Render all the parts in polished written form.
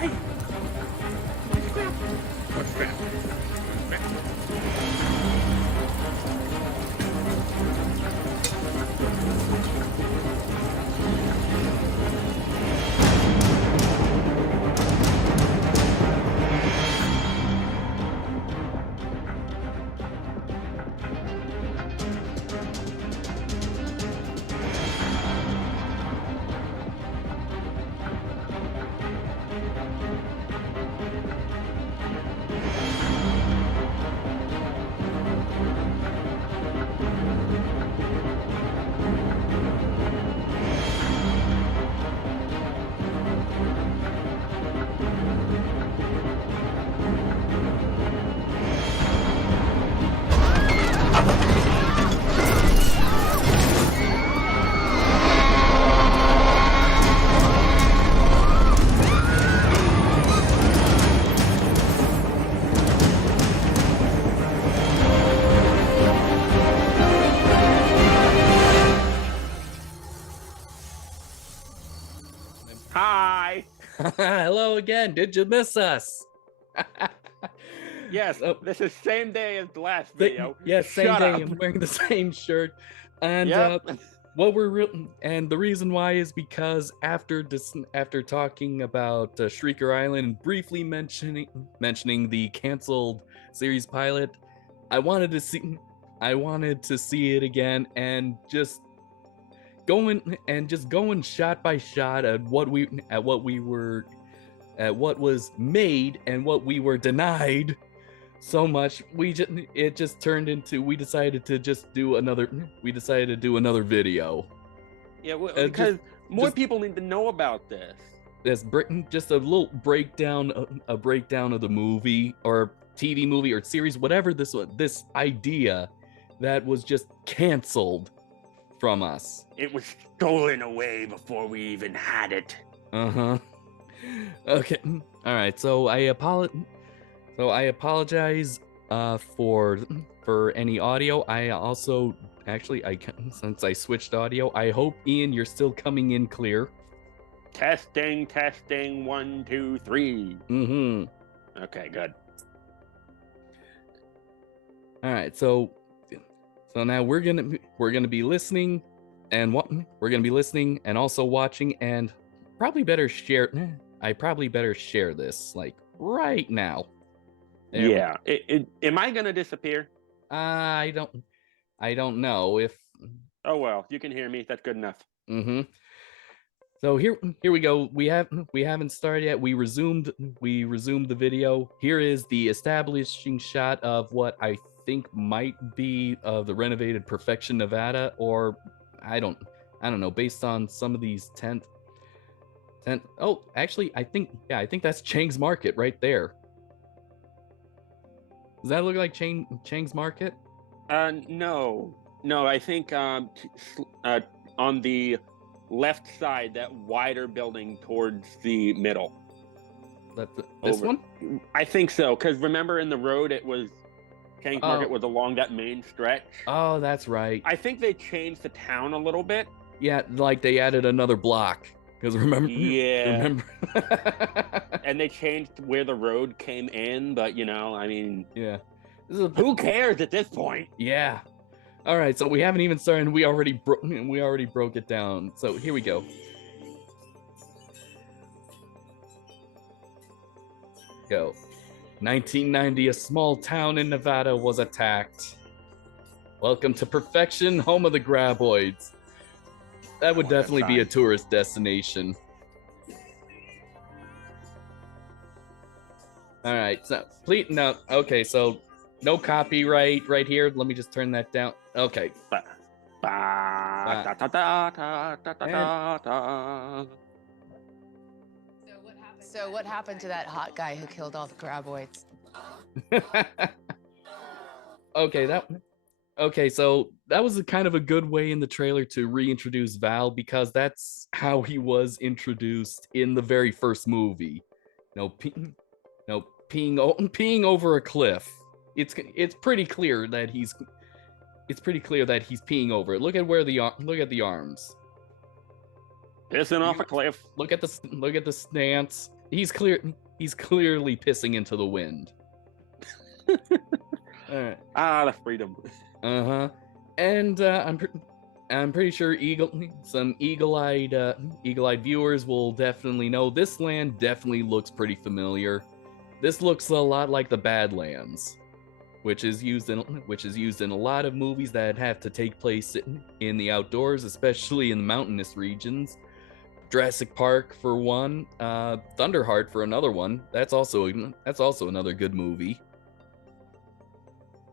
What's that? Hi. Hello again. Did you miss us? Yes, Oh. this is same day as the last video. Yes, same Shut day. up. I'm wearing the same shirt, and Yep. and the reason why is because after talking about Shrieker Island and briefly mentioning the canceled series pilot, I wanted to see it again and just going shot by shot at what was made and what we were denied so much. It just turned into we decided to do another video. Yeah, because more people need to know about this. Just a little breakdown of the movie or TV movie or series, whatever this idea that was just canceled from us. It was stolen away before we even had it. Okay. All right. So I apologize for any audio. I also since I switched audio, I hope, Ian, you're still coming in clear. Testing, 1, 2, 3. Okay, good. All right. So now we're gonna be listening, and also watching, and probably better share. I probably better share this like right now. Yeah. Am I gonna disappear? I don't know if. Oh well, you can hear me. That's good enough. So here we go. We haven't started yet. We resumed the video. Here is the establishing shot of what I think might be the renovated Perfection, Nevada, or I don't know, based on some of these tent. Oh, actually, I think that's Chang's Market right there. Does that look like Chang's Market? No. I think on the left side, that wider building towards the middle. This one? I think so, because remember in the road it was Chang's Market was along that main stretch. Oh, that's right. I think they changed the town a little bit. Yeah, like they added another block. Because remember. And they changed where the road came in, but I mean, yeah. Who cares at this point? Yeah. All right, so we haven't even started, and we already broke it down. So here we go. Go. 1990, a small town in Nevada was attacked. Welcome to Perfection, home of the Graboids. That would definitely be a tourist destination. All right, so please no. Okay, so no copyright right here. Let me just turn that down. Okay. So what happened to that hot guy who killed all the Graboids? Okay, so that was kind of a good way in the trailer to reintroduce Val, because that's how he was introduced in the very first movie. Peeing over a cliff. It's pretty clear that he's peeing over it. Look at the arms. Pissing off a cliff. Look at the stance. He's clearly pissing into the wind. All right. Ah, the freedom. Uh-huh. And I'm pretty sure some eagle-eyed viewers will definitely know this land definitely looks pretty familiar. This looks a lot like the Badlands, which is used in a lot of movies that have to take place in the outdoors, especially in the mountainous regions. Jurassic Park for one, Thunderheart for another one. That's also another good movie.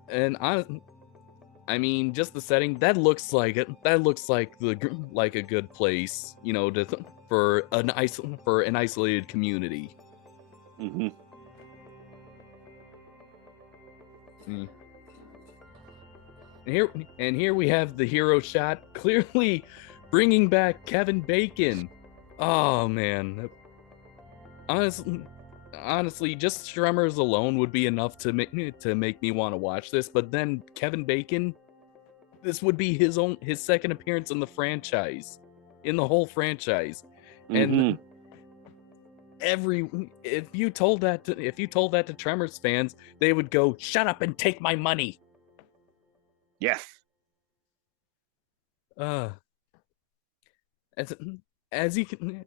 And I mean, just the setting that looks like it. That looks like a good place, you know, for an isolated community. Mm-hmm. Mm. And here we have the hero shot, clearly bringing back Kevin Bacon. Oh man, honestly, just Tremors alone would be enough to make me want to watch this. But then Kevin Bacon, this would be his second appearance in the franchise, in the whole franchise, and if you told that to Tremors fans, they would go, "Shut up and take my money." Yes. As you can,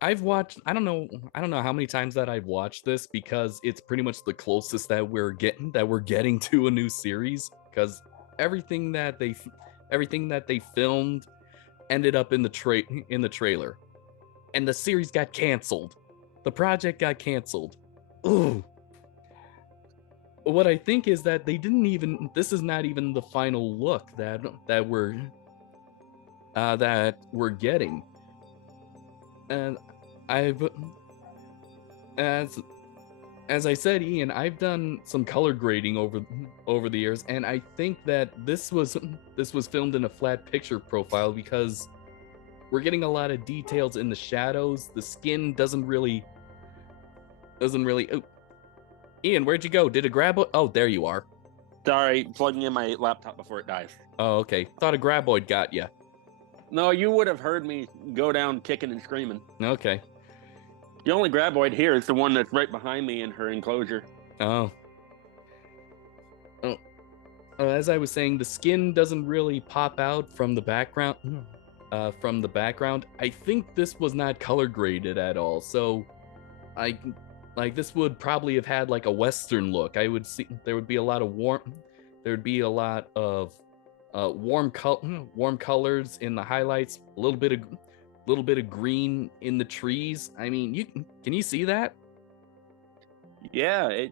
I've watched. I don't know how many times that I've watched this, because it's pretty much the closest that we're getting to a new series. Because everything that they filmed ended up in the trailer, and the series got canceled. The project got canceled. Ooh. What I think is that they didn't even. This is not even the final look that we're getting. And as I said, Ian, I've done some color grading over the years, and I think that this was filmed in a flat picture profile, because we're getting a lot of details in the shadows. The skin doesn't really. Oh. Ian, where'd you go? Did a Graboid? Oh, there you are. Sorry, plugging in my laptop before it dies. Oh, okay. Thought a Graboid got you. No, you would have heard me go down kicking and screaming. Okay. The only Graboid here is the one that's right behind me in her enclosure. Oh. As I was saying, the skin doesn't really pop out from the background. I think this was not color graded at all. So, this would probably have had like a Western look. I would see there would be a lot of warm colors in the highlights, a little bit of green in the trees. I mean, can you see that? Yeah,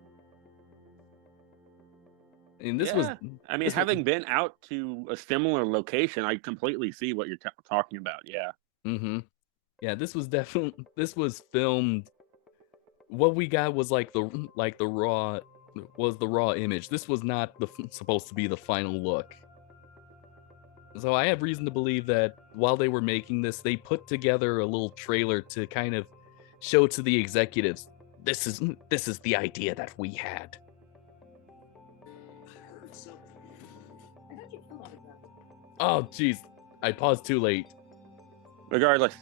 having been out to a similar location, I completely see what you're talking about. Yeah. Mm-hmm. Yeah, this was filmed. What we got was the raw image. This was not supposed to be the final look. So I have reason to believe that while they were making this, they put together a little trailer to kind of show to the executives, this is the idea that we had. I heard something. I thought you fell out of that. Oh, jeez. I paused too late. Regardless.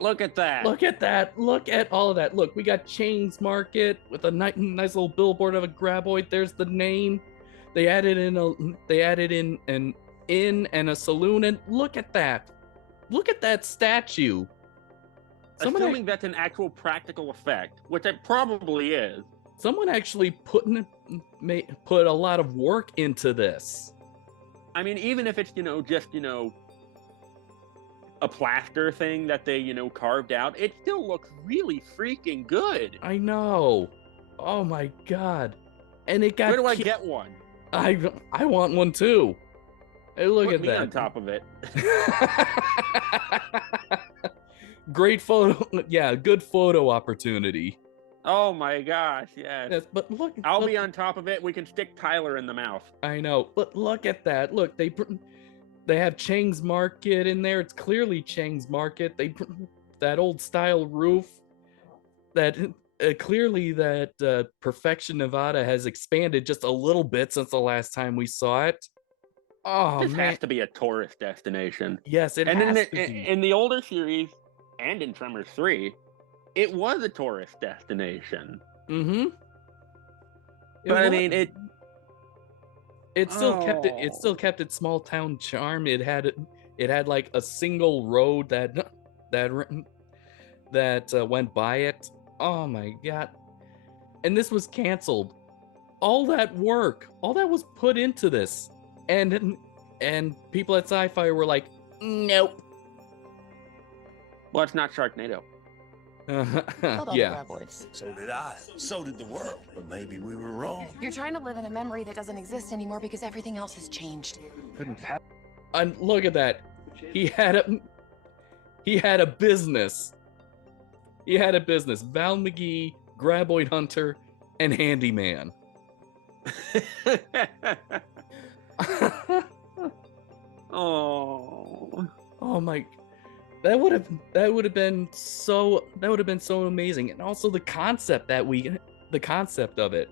Look at that. Look at that. Look at all of that. Look, we got Chains Market with a nice little billboard of a Graboid. There's the name. They added in an inn and a saloon, and look at that. Look at that statue. Assuming that's an actual practical effect, which it probably is. Someone actually put a lot of work into this. I mean, even if it's, just, a plaster thing that they, carved out, it still looks really freaking good. I know. Oh my god. And it got. Where do I get one? I want one too. Hey, look Put at me that. on top of it. Great photo. Yeah, good photo opportunity. Oh my gosh, yes. But look. I'll be on top of it. We can stick Tyler in the mouth. I know, but look at that. Look, they have Chang's Market in there. It's clearly Chang's Market. That old style roof. That clearly Perfection Nevada has expanded just a little bit since the last time we saw it. Oh This man, has to be a tourist destination. yes, it And has in to be. in the older series and in Tremors 3, it was a tourist destination. Mm-hmm. But I mean, it still kept it. It still kept its small town charm. It had like a single road that went by it. Oh my god! And this was canceled. All that work, all that was put into this, and people at Sci-Fi were like, nope. well, it's not Sharknado. Killed all Yeah. the Graboids. So did I. So did the world. But maybe we were wrong. You're trying to live in a memory that doesn't exist anymore because everything else has changed. And look at that. He had a business. He had a business. Val McGee, Graboid Hunter, and Handyman. Oh. Oh my, that would have been so amazing. And also the concept of it.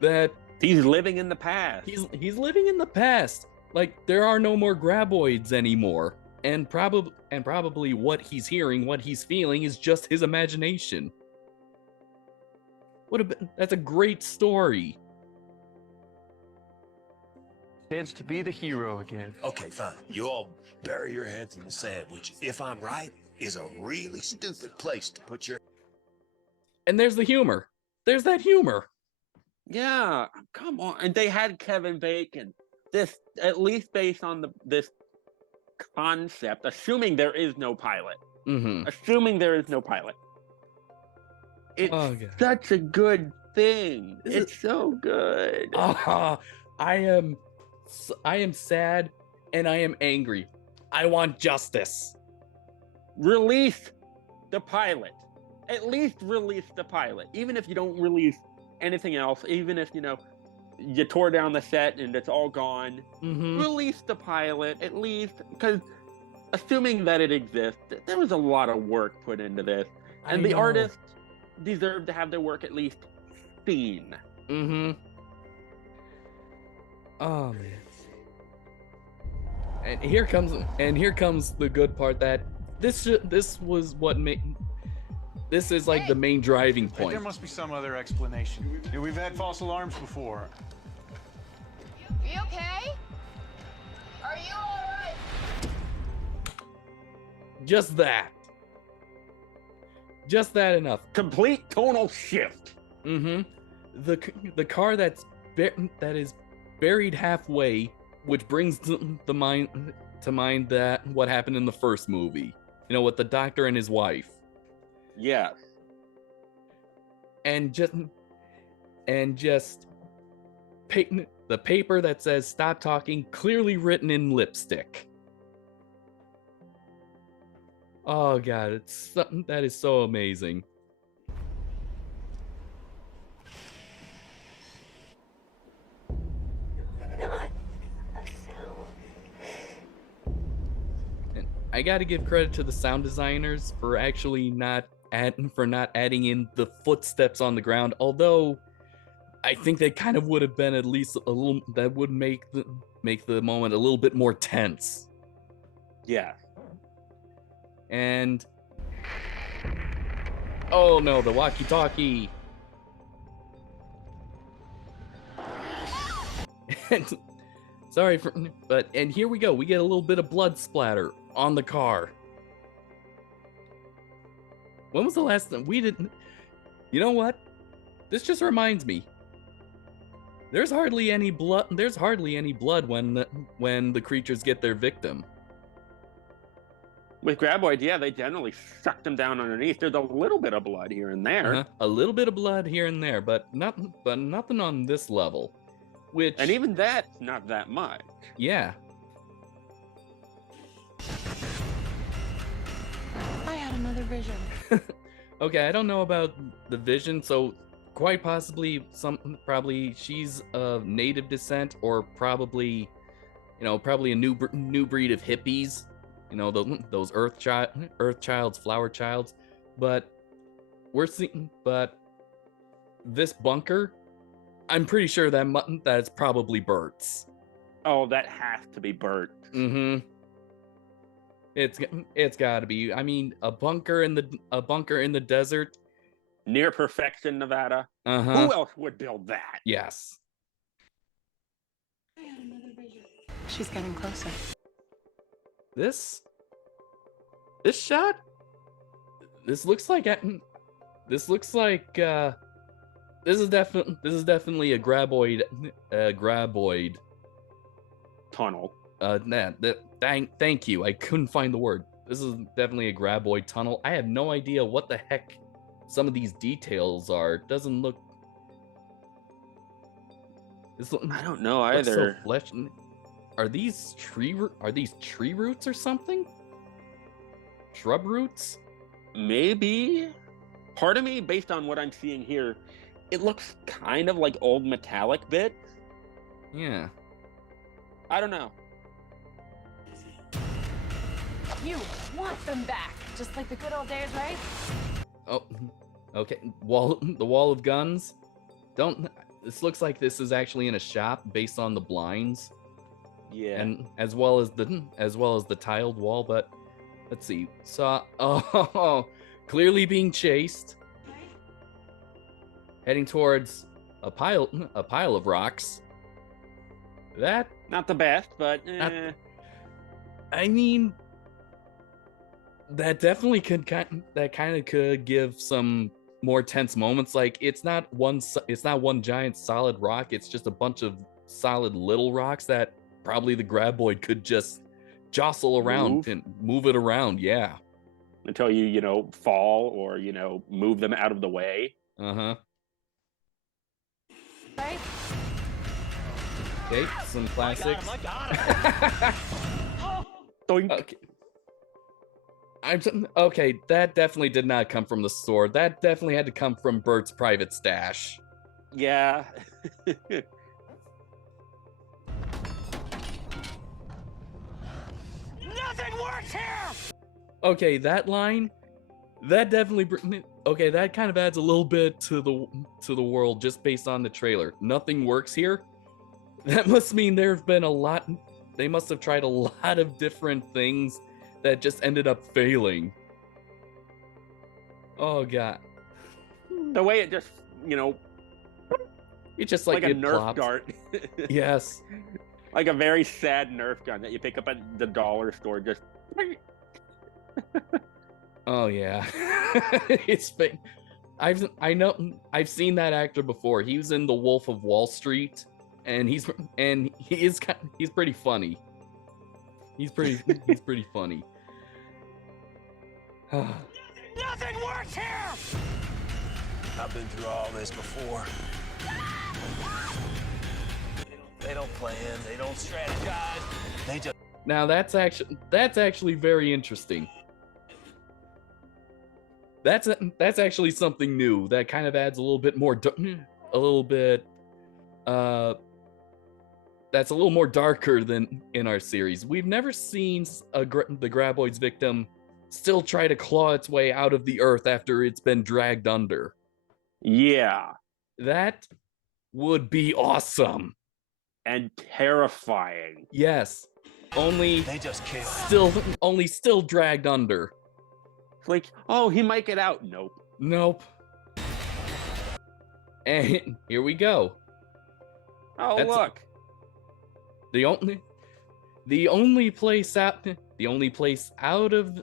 That He's living in the past. he's living in the past. Like there are no more Graboids anymore. And probably what he's hearing, what he's feeling is just his imagination. That's a great story. Chance to be the hero again. Okay, fine. You all bury your heads in the sand, which, if I'm right, is a really stupid place to put your... And there's the humor. There's that humor. Yeah, come on. And they had Kevin Bacon. This, at least based on this concept, assuming there is no pilot. Mm-hmm. Assuming there is no pilot. It's Oh, God. such a good thing. Is It's so good. I am sad and I am angry. I want justice. Release the pilot. At least release the pilot. Even if you don't release anything else, even if, you tore down the set and it's all gone, Mm-hmm. release the pilot at least, because assuming that it exists, there was a lot of work put into this. And the artists deserve to have their work at least seen. Mm-hmm. Oh man. And here comes the good part, that this was what made this is like the main driving There point. must be some other explanation. Yeah, we've had false alarms before. You okay? Are you alright? Just that enough. Complete tonal shift. Mm-hmm. The car that is buried halfway, which brings to mind that what happened in the first movie, with the doctor and his wife, Yes. and just the paper that says "Stop talking," clearly written in lipstick. Oh god, that is so amazing. And I got to give credit to the sound designers for actually not adding in the footsteps on the ground, although I think they kind of would have been at least a little, that would make the moment a little bit more tense. Yeah. And oh no, the walkie-talkie. And sorry and here we go. We get a little bit of blood splatter on the car. When was the last time we didn't? You know what? This just reminds me. There's hardly any blood. There's hardly any blood when the creatures get their victim. With Graboids, yeah, they generally suck them down underneath. There's a little bit of blood here and there. Uh-huh. A little bit of blood here and there, but nothing on this level. Which, And even that's not that much. yeah. I had another vision. Okay, I don't know about the vision, so quite possibly probably she's of native descent, or probably a new breed of hippies. Those earth childs, flower childs. But this bunker, I'm pretty sure that it's probably Bert's. Oh, that has to be Bert. Mm-hmm. It's got to be. I mean, a bunker in the desert. Near perfection, Nevada. Uh-huh. Who else would build that? Yes. She's getting closer. This shot. This looks like. This is definitely a graboid Tunnel. Thank you. I couldn't find the word. This is definitely a graboid tunnel. I have no idea what the heck some of these details are. Doesn't look. I don't know looks so either. Are these tree roots or something? Shrub roots? Maybe. Part of me, based on what I'm seeing here, it looks kind of like old metallic bits. Yeah. I don't know. You want them back, just like the good old days, right? Oh, okay. The wall of guns. This looks like this is actually in a shop based on the blinds. Yeah. And as well as the tiled wall, but let's see. Oh, clearly being chased. Heading towards a pile of rocks. That, Not the best, but I mean, that definitely could give some more tense moments. Like it's not one giant solid rock. It's just a bunch of solid little rocks that probably the graboid could just jostle around and move it around. Yeah. until you fall or move them out of the way. Uh-huh. Right? Okay, some classics. Doink. Okay, that definitely did not come from the store. That definitely had to come from Bert's private stash. Yeah. Nothing works here! Okay, that line, that definitely okay, that kind of adds a little bit to the world just based on the trailer. Nothing works here. That must mean there've been a lot. They must have tried a lot of different things that just ended up failing. Oh god. The way it just, It's just like a it Nerf plops. dart. Yes. Like a very sad Nerf gun that you pick up at the dollar store. Just. Oh yeah. It's been. I've seen that actor before. He was in The Wolf of Wall Street, and he's pretty funny. He's pretty funny. Nothing works here! I've been through all this before. They don't plan, they don't strategize, they just... Now that's actually very interesting. That's actually something new that kind of adds a little bit more, that's a little more darker than in our series. We've never seen the Graboids victim still try to claw its way out of the earth after it's been dragged under. Yeah. That would be awesome. And terrifying. Yes. Only They just can't. still dragged under. It's like, oh, he might get out. Nope. Nope. And here we go. Oh, That's- look. The only place out of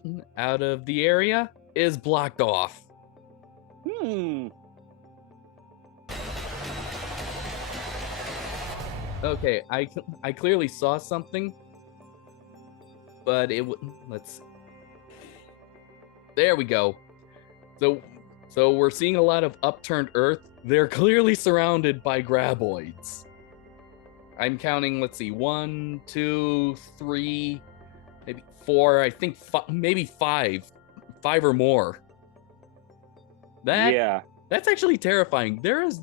the area is blocked off. Okay, I clearly saw something, but let's see. There we go. So we're seeing a lot of upturned earth. They're clearly surrounded by graboids. I'm counting, let's see, 1, 2, 3, maybe 4, I think maybe 5 or more. That's actually terrifying. There's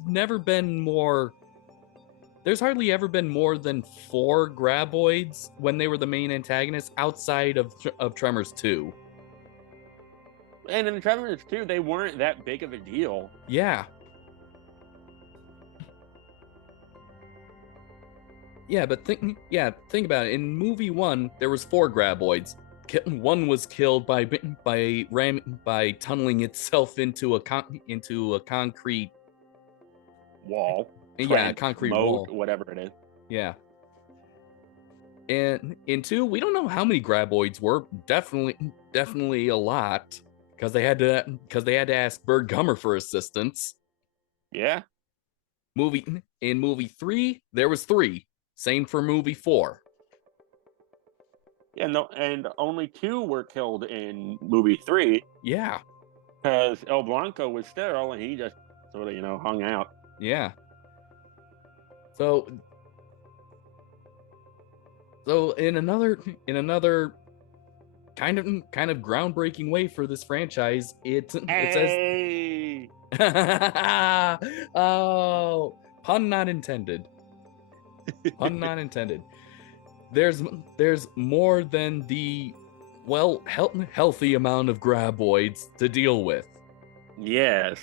hardly ever been more than 4 graboids when they were the main antagonists outside of Tremors 2. And in Tremors 2, they weren't that big of a deal. Yeah. Yeah, but think about it. In movie 1, there was 4 Graboids. One was killed by tunneling itself into a concrete Wall. trench, Concrete wall. whatever it is. Yeah. And in 2, we don't know how many Graboids were. Definitely a lot, because they had to ask Bird Gummer for assistance. Yeah. In movie 3, there was 3. Same for movie 4. Yeah, no, and only 2 were killed in movie 3 Yeah. because El Blanco was sterile and he just sort of, hung out. Yeah. So in another kind of groundbreaking way for this franchise, it says Hey! oh, pun not intended. Pun not intended. There's more than the healthy amount of Graboids to deal with, Yes.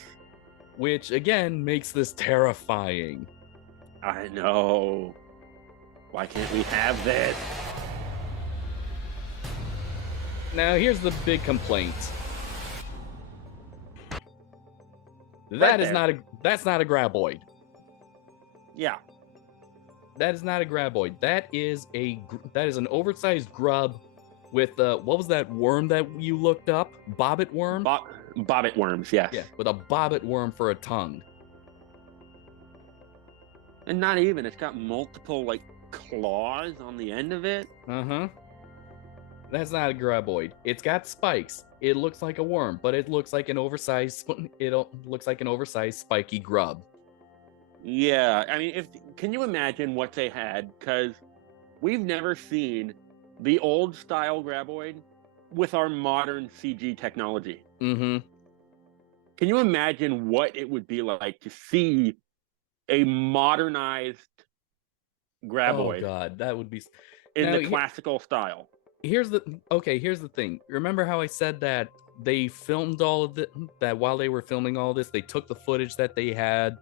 which again makes this terrifying. I know. Why can't we have this? Now here's the big complaint. That's not a Graboid. Yeah. That is not a Graboid. That is an oversized grub with what was that worm that you looked up? Bobbit worm? Bobbit worms, yes. Yeah, with a bobbit worm for a tongue. And not even, it's got multiple claws on the end of it. Uh-huh. That's not a Graboid. It's got spikes. It looks like a worm, but it looks like an oversized spiky grub. Yeah, I mean, can you imagine what they had? Because we've never seen the old style Graboid with our modern CG technology. Mm-hmm. Can you imagine what it would be like to see a modernized Graboid? Oh God, that would be in the classical style. Here's the thing. Remember how I said that they filmed all of that while they were filming all this, they took the footage that they had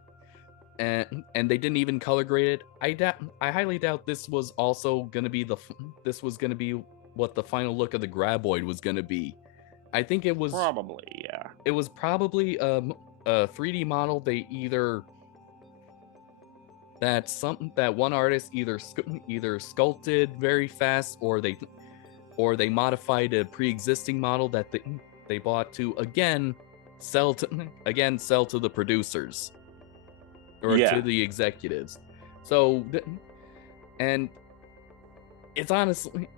and they didn't even color grade it. I highly doubt this was also going to be what the final look of the Graboid was going to be. I think it was probably, yeah. It was probably a 3D model that one artist either sculpted very fast or they modified a pre-existing model that they bought to again sell to the producers or to the executives. So, and it's honestly,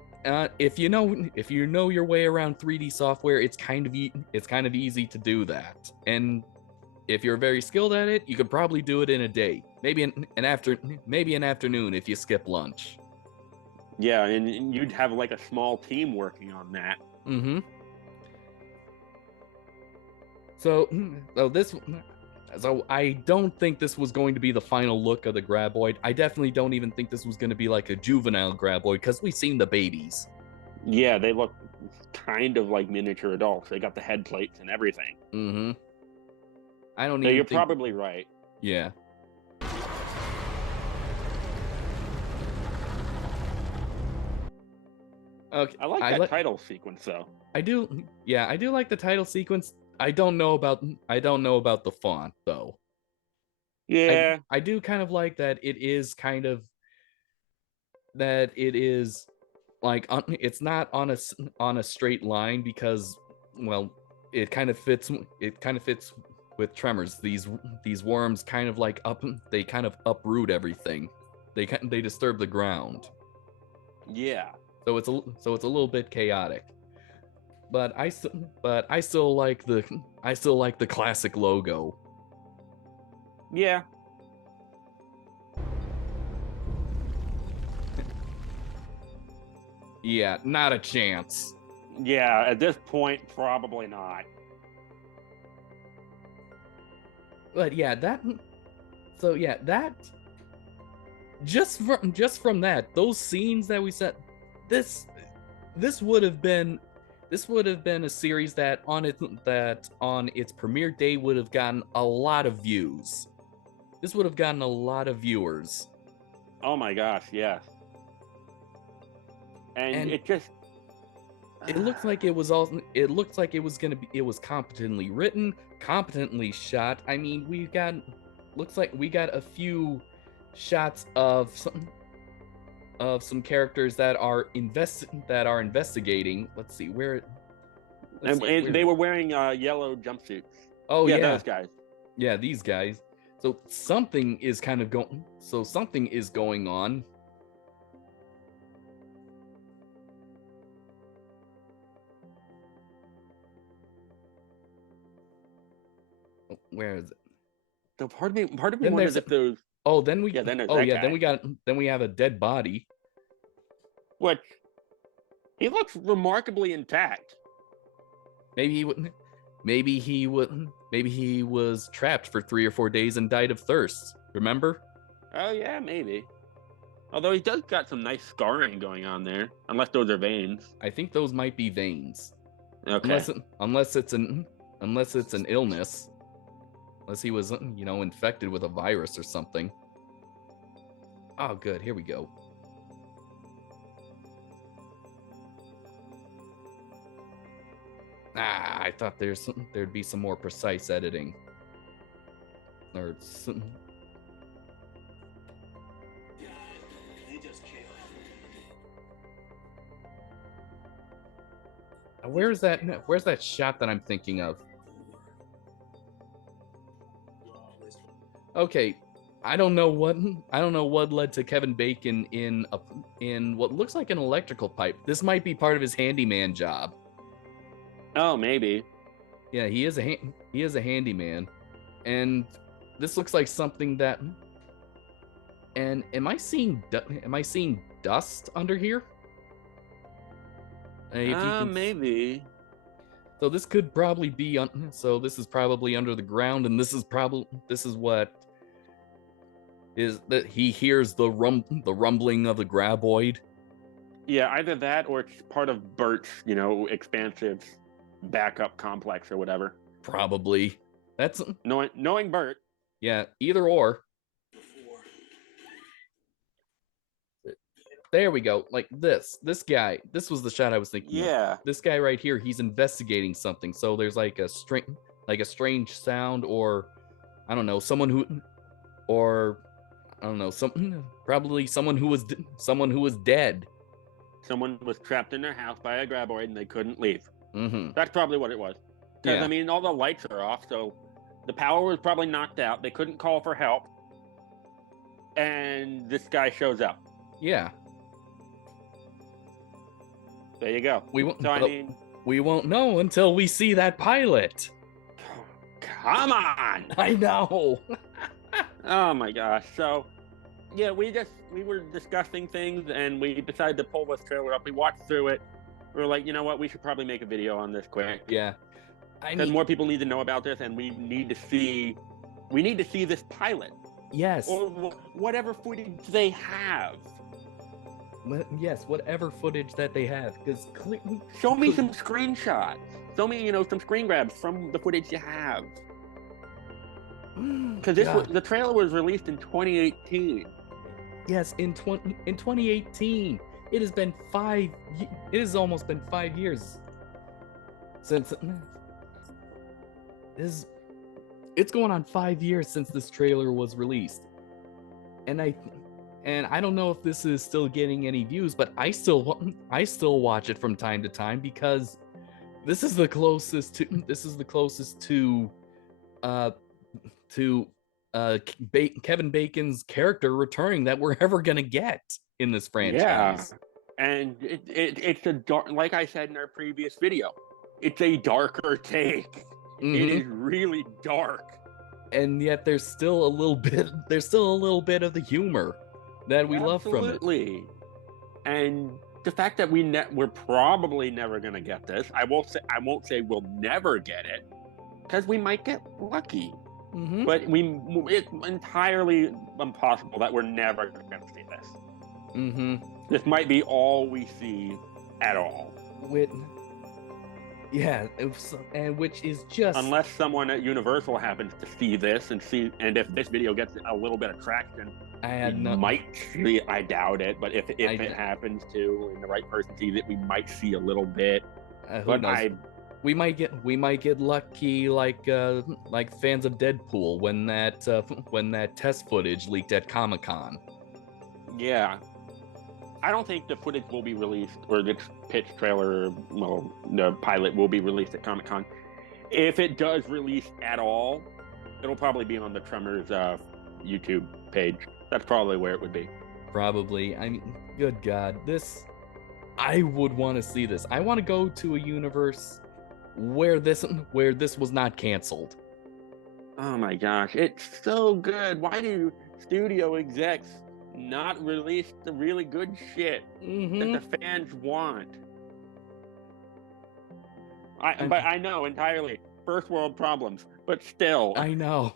if you know your way around 3D software, it's kind of easy to do that. And if you're very skilled at it, you could probably do it in a day, maybe an afternoon if you skip lunch. Yeah, and you'd have a small team working on that. Mm-hmm. So I don't think this was going to be the final look of the Graboid. I definitely don't even think this was going to be like a juvenile Graboid, because we've seen the babies. Yeah, they look kind of like miniature adults. They got the head plates and everything. Mm-hmm. You're probably right. Yeah. Okay. I like that title sequence though. I do. Yeah, I do like the title sequence. I don't know about the font though. Yeah. I do kind of like that it is it's not on a straight line, because it kind of fits with Tremors. These worms kind of uproot everything. They disturb the ground. Yeah. So it's a little bit chaotic. But I still like the classic logo. Yeah. Yeah, not a chance. Yeah, at this point, probably not. But yeah, that just from that, those scenes that we set, this would have been a series that on its premiere day would have gotten a lot of views. This would have gotten a lot of viewers. Oh my gosh, yes. And it just It looks like it was all. It looks like it was gonna be. It was competently written, competently shot. I mean, we got. Looks like we got a few shots of some characters that are investigating. Let's see where. Let's see, and where- they were wearing yellow jumpsuits. Oh yeah, yeah, those guys. yeah, these guys. So something is kind of going. So something is going on. Oh, where is it? So part of me Then wonders there's- if those Oh, then we. Yeah, then there's oh that yeah, then guy. we have a dead body. which he looks remarkably intact. Maybe he would. Maybe he would. Maybe he was trapped for 3 or 4 days and died of thirst. Remember? Oh yeah, maybe. Although he does got some nice scarring going on there, unless those are veins. I think those might be veins. Okay. Unless it's an illness. Unless he was, infected with a virus or something. Oh, good. Here we go. I thought there'd be some more precise editing. Or some. Where's that shot that I'm thinking of? Okay, I don't know what led to Kevin Bacon in what looks like an electrical pipe. This might be part of his handyman job. Oh, maybe. Yeah, he is a handyman, and this looks like something that. And am I seeing dust under here? If you can Maybe. So this could probably be so this is probably under the ground, and this is what is that he hears the rumbling of the graboid. Yeah, either that or it's part of Bert's, expansive backup complex or whatever. Probably. That's Knowing Bert. yeah, either or. There we go. Like this guy. This was the shot I was thinking of. Yeah. This guy right here, he's investigating something. So there's like a strange sound, or I don't know, probably someone who was dead. Someone was trapped in their house by a graboid and they couldn't leave. Mm-hmm. That's probably what it was. Because Yeah. I mean, all the lights are off, so the power was probably knocked out. They couldn't call for help, and this guy shows up. Yeah. There you go. We won't. So I mean, We won't know until we see that pilot. come on! I know. Oh my gosh. So, yeah, we were discussing things and we decided to pull this trailer up. We watched through it. We were like, you know what? We should probably make a video on this quick. Yeah. Because more people need to know about this, and we need to see this pilot Yes. or whatever footage they have. Yes. Whatever footage that they have, because Show me some screenshots. Show me, some screen grabs from the footage you have. Because the trailer was released in 2018. Yes, in 2018. It has been it has almost been 5 years since it's going on 5 years since this trailer was released. And I don't know if this is still getting any views, but I still watch it from time to time, because this is the closest to Kevin Bacon's character returning that we're ever gonna get in this franchise. Yeah, and it's a dark, like I said in our previous video, it's a darker take. Mhm. It is really dark, and yet there's still a little bit of the humor that we love from it. Absolutely. And the fact that we're probably never gonna get this, I won't say we'll never get it, because we might get lucky. Mm-hmm. But it's entirely impossible that we're never going to see this. Mm-hmm. This might be all we see at all. Yeah, and which is just Unless someone at Universal happens to see this and if this video gets a little bit of traction, I we had no. might see. I doubt it, but if it happens to, and the right person sees it, we might see a little bit. Who But knows? We might get lucky like fans of Deadpool when that test footage leaked at Comic-Con. Yeah, I don't think the footage will be released, or the pitch trailer, well, the pilot will be released at Comic-Con. If it does release at all, it'll probably be on the Tremors YouTube page. That's probably where it would be. Probably. I mean, good God, I would want to see this. I want to go to a universe where this was not canceled. Oh my gosh, it's so good. Why do studio execs not release the really good shit that the fans want? But I know entirely first world problems, but still. I know.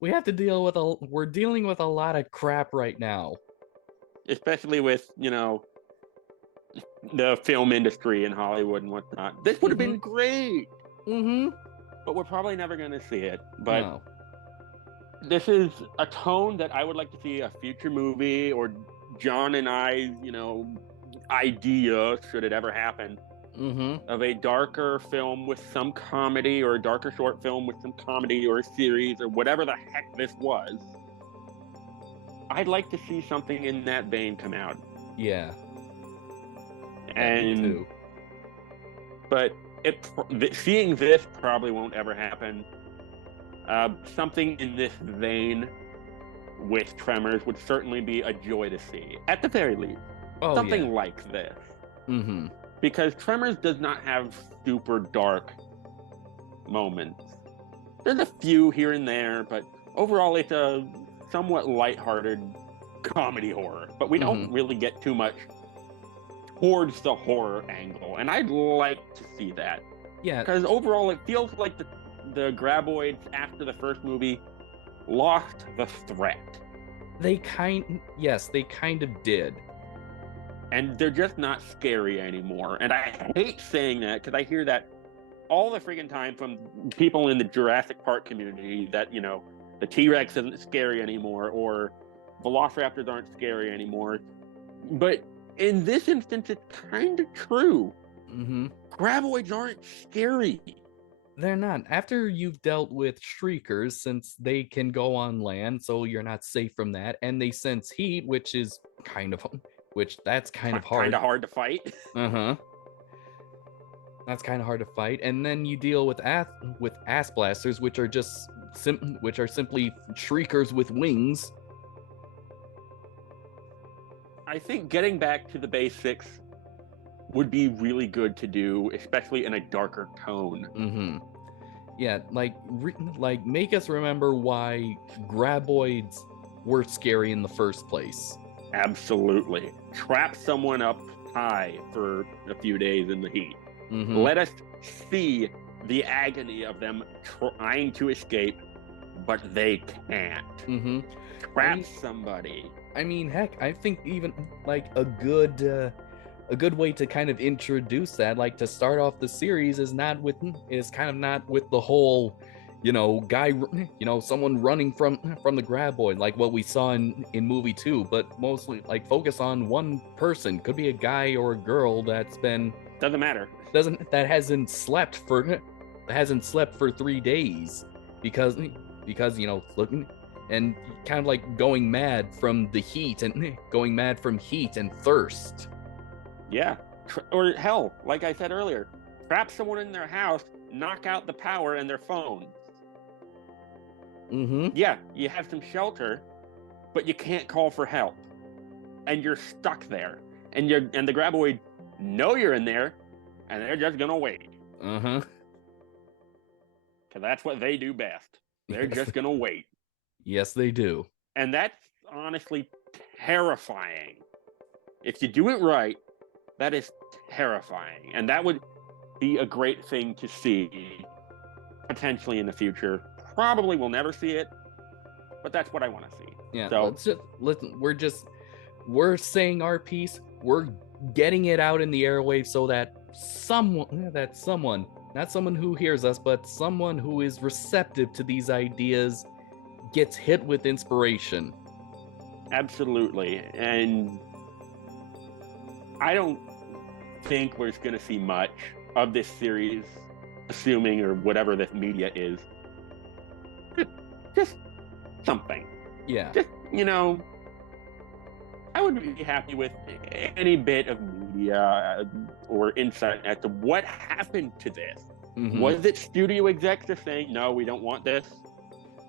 We're dealing with a lot of crap right now. Especially with, the film industry in Hollywood and whatnot. This would have been great. But we're probably never going to see it. But No. This is a tone that I would like to see a future movie, or John and I, idea, should it ever happen, of a darker film with some comedy, or a darker short film with some comedy, or a series, or whatever the heck this was. I'd like to see something in that vein come out. Yeah. And me too. But seeing this probably won't ever happen. Something in this vein with Tremors would certainly be a joy to see, at the very least. Something like this. Because Tremors does not have super dark moments. There's a few here and there, but overall it's a somewhat lighthearted comedy horror. But we don't really get too much towards the horror angle, and I'd like to see that. Yeah. Because overall it feels like the Graboids after the first movie lost the threat. They kind of did. And they're just not scary anymore. And I hate saying that because I hear that all the friggin' time from people in the Jurassic Park community that, the T-Rex isn't scary anymore, or Velociraptors aren't scary anymore. But in this instance, it's kind of true. Graboids aren't scary. They're not. After you've dealt with shriekers, since they can go on land, so you're not safe from that, and they sense heat, that's kind of hard. Kind of hard to fight. That's kind of hard to fight. And then you deal with ass blasters, which are simply shriekers with wings. I think getting back to the basics would be really good to do, especially in a darker tone. Yeah, like make us remember why Graboids were scary in the first place. Absolutely. Trap someone up high for a few days in the heat. Let us see the agony of them trying to escape, but they can't. Trap somebody. I mean, heck, I think even like a good way to kind of introduce that, like to start off the series, is not with the whole, guy, someone running from the Graboid, like what we saw in movie 2, but mostly like focus on one person. Could be a guy or a girl Doesn't matter. that hasn't slept for 3 days because looking and kind of like going mad from the heat and going mad from heat and thirst. Yeah. Or hell, like I said earlier, trap someone in their house, knock out the power and their phone. Yeah, you have some shelter, but you can't call for help. And you're stuck there. And the Graboid know you're in there, and they're just gonna wait. Because that's what they do best. They're just gonna wait. Yes, they do. And that's honestly terrifying. If you do it right, that is terrifying. And that would be a great thing to see potentially in the future. Probably we'll never see it, but that's what I want to see. Yeah, so we're saying our piece. We're getting it out in the airwaves so that someone, not someone who hears us, but someone who is receptive to these ideas gets hit with inspiration. Absolutely. And I don't think we're going to see much of this series, assuming, or whatever this media is. Just something. Yeah. Just, I would be happy with any bit of media or insight as to what happened to this. Mhm. Was it studio execs just saying, no, we don't want this?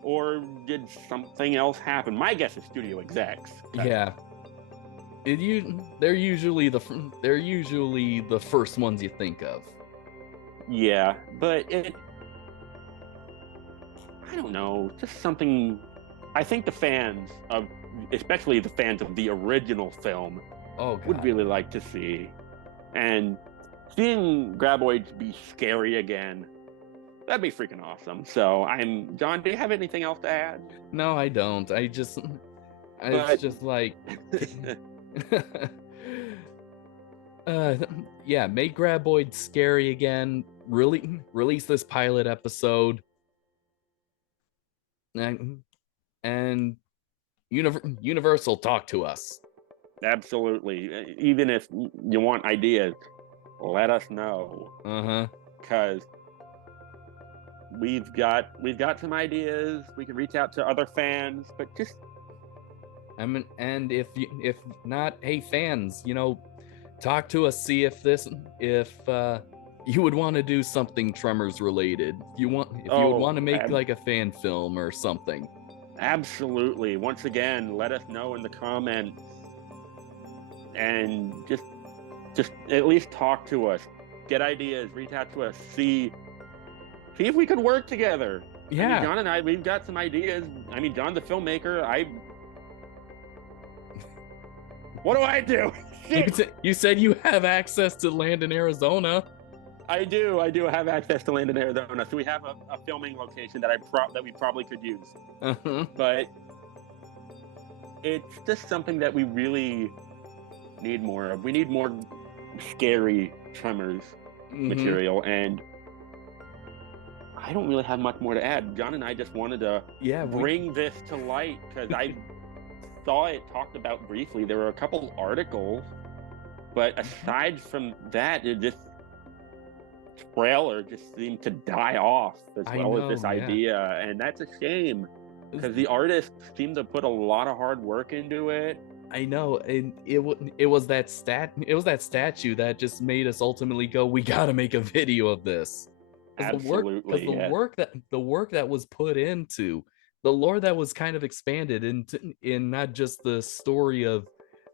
Or did something else happen? My guess is studio execs. Yeah. They're usually the first ones you think of. Yeah, but I don't know, just something. I think the fans of, especially the fans of the original film, would God. really like to see. And seeing Graboids be scary again, that'd be freaking awesome. So John, do you have anything else to add? No, I don't. It's just like yeah, make Graboids scary again. Really release this pilot episode. And Universal, talk to us. Absolutely. Even if you want ideas, let us know. Because we've got some ideas. We can reach out to other fans, but just and if not, hey fans, talk to us. See if you would want to do something Tremors related. If you would want to make like a fan film or something. Absolutely. Once again, let us know in the comments, and just at least talk to us, get ideas, reach out to us, see if we could work together. Yeah. John and I, we've got some ideas. John, the filmmaker, what do I do? You said you have access to land in Arizona. I do have access to land in Arizona, so we have a filming location that we probably could use. But it's just something that we really need more of. We need more scary Tremors material, and I don't really have much more to add. John and I just wanted to bring this to light because I saw it talked about briefly. There were a couple articles, but aside from that, this trailer just seemed to die off as well as this idea, and that's a shame because the artists seemed to put a lot of hard work into it. I know, and it was that statue that just made us ultimately go, we gotta make a video of this. Absolutely, the work that was put into the lore that was kind of expanded in not just the story of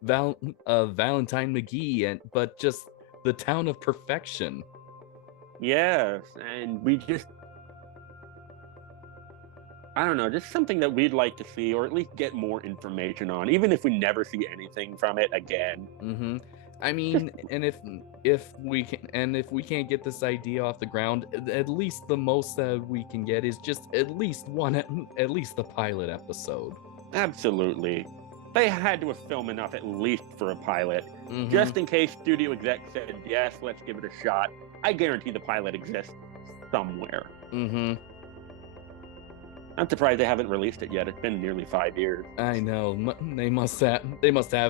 Valentine McGee, but just the town of Perfection. Yes, and we just, I don't know, just something that we'd like to see, or at least get more information on, even if we never see anything from it again. And if we can't get this idea off the ground, at least the most that we can get is just at least the pilot episode. Absolutely. They had to have filmed enough at least for a pilot, just in case studio exec said, yes, let's give it a shot. I guarantee the pilot exists somewhere. I'm surprised they haven't released it yet. It's been nearly 5 years. I know. They must have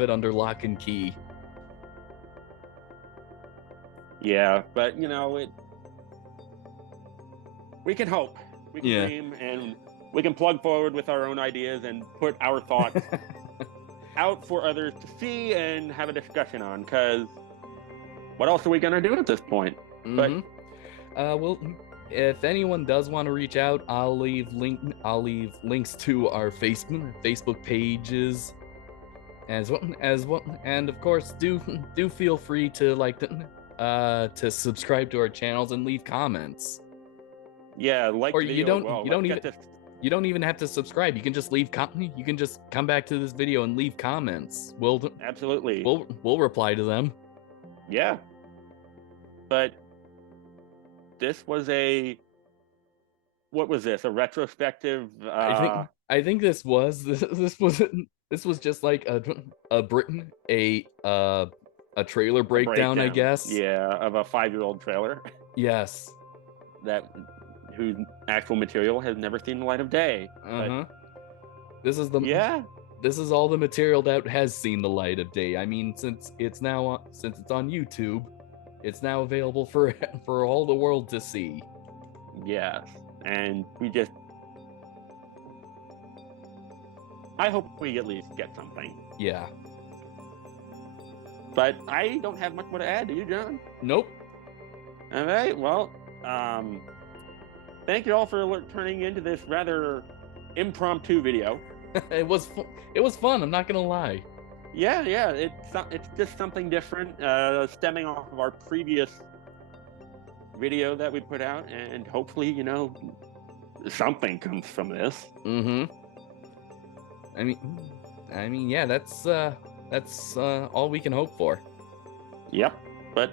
it under lock and key. Yeah, but we can hope. We can dream, and we can plug forward with our own ideas and put our thoughts out for others to see and have a discussion on, because what else are we going to do at this point? But well, if anyone does want to reach out, I'll leave links to our Facebook pages as well, and of course do feel free to to subscribe to our channels and leave comments. Yeah, or you don't even have to subscribe. You can just leave you can just come back to this video and leave comments. We'll reply to them. Yeah. But this was what was this? A retrospective? I think this was just like a A trailer breakdown, I guess. Yeah, of a 5-year-old trailer Yes. whose actual material has never seen the light of day. Uh-huh. This is Yeah. This is all the material that has seen the light of day. I mean, since it's on YouTube, it's now available for all the world to see. Yes. And I hope we at least get something. Yeah. But I don't have much more to add. Do you, John? Nope. All right. Well, thank you all for turning into this rather impromptu video. It was fun. I'm not gonna lie. Yeah. It's just something different, stemming off of our previous video that we put out, and hopefully, something comes from this. Mm-hmm. I mean, yeah, that's all we can hope for. Yep. But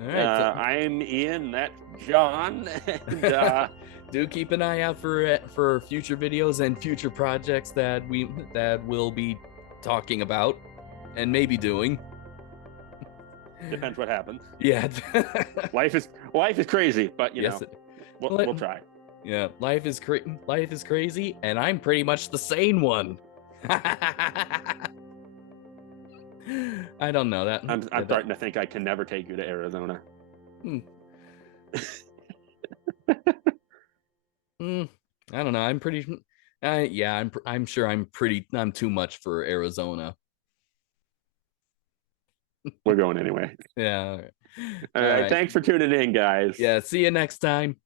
All right. I'm Ian. That's John. And, do keep an eye out for future videos and future projects that we'll be talking about and maybe doing. depends what happens. Yeah. Life is crazy, but we'll try. Yeah, life is crazy, and I'm pretty much the sane one. I don't know that. I'm starting to think I can never take you to Arizona. I don't know. I'm pretty. Yeah, I'm sure I'm too much for Arizona. We're going anyway. Yeah. All right. Thanks for tuning in, guys. Yeah. See you next time.